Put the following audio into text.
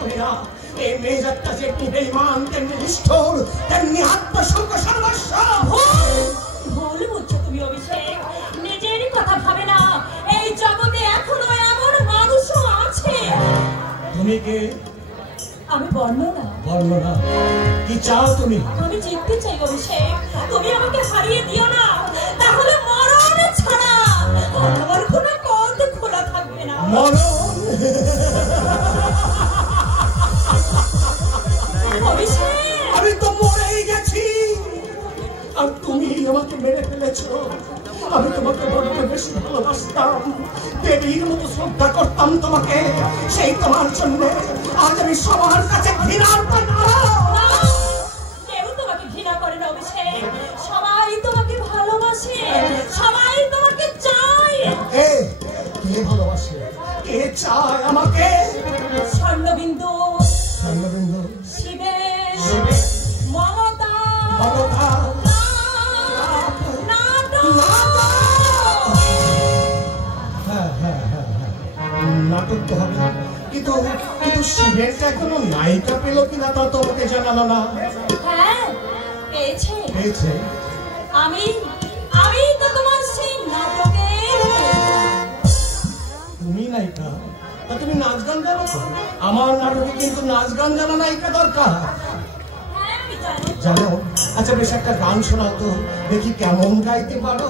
করি না এই মেজাজটা যে একটি বেইমান তেমনি নিষ্ঠুর তেমনি সর্বস্ব ভুল ভুল বুঝছ তুমি অভিষেক। নিজেরই কথা ভাবে না। এই জগতে এখনও এমন মানুষও আছে। তুমি কে? আমি বর্ণনা। বর্ণনা। কি চাও তুমি? আমি জিততে চাই অভিষেক। তুমি আমাকে হারিয়ে দিও না। তাহলে মরণ ছাড়া। আমার কোনো পথ খোলা থাকবে না। মরণ আর তুমি আমাকে মেরে ফেলেছো। আমি তোমাকে বড্ড বেশি ভালোবাসতাম। দেবীর মতো শ্রদ্ধা করতাম তোমাকে। সেই তোমার জন্য আজ আমি সবার কাছে ঘৃণার কেউ তোমাকে ঘৃণা করে না সবাই তোমাকে ভালোবাসে। সবাই তোমাকে চায়। কে কে ভালোবাসে? কে চায় আমাকে? স্বর্ণবিন্দু। স্বর্ণবিন্দু। শিবের। নায়িকা হ্যাঁ তো তুমি নাচ গান জানো আমার নাটকে কিন্তু নাচ গান জানা নায়িকা দরকার জানো। আচ্ছা বেশ একটা গান শোনাও তো। দেখি কেমন গাইতে পারো।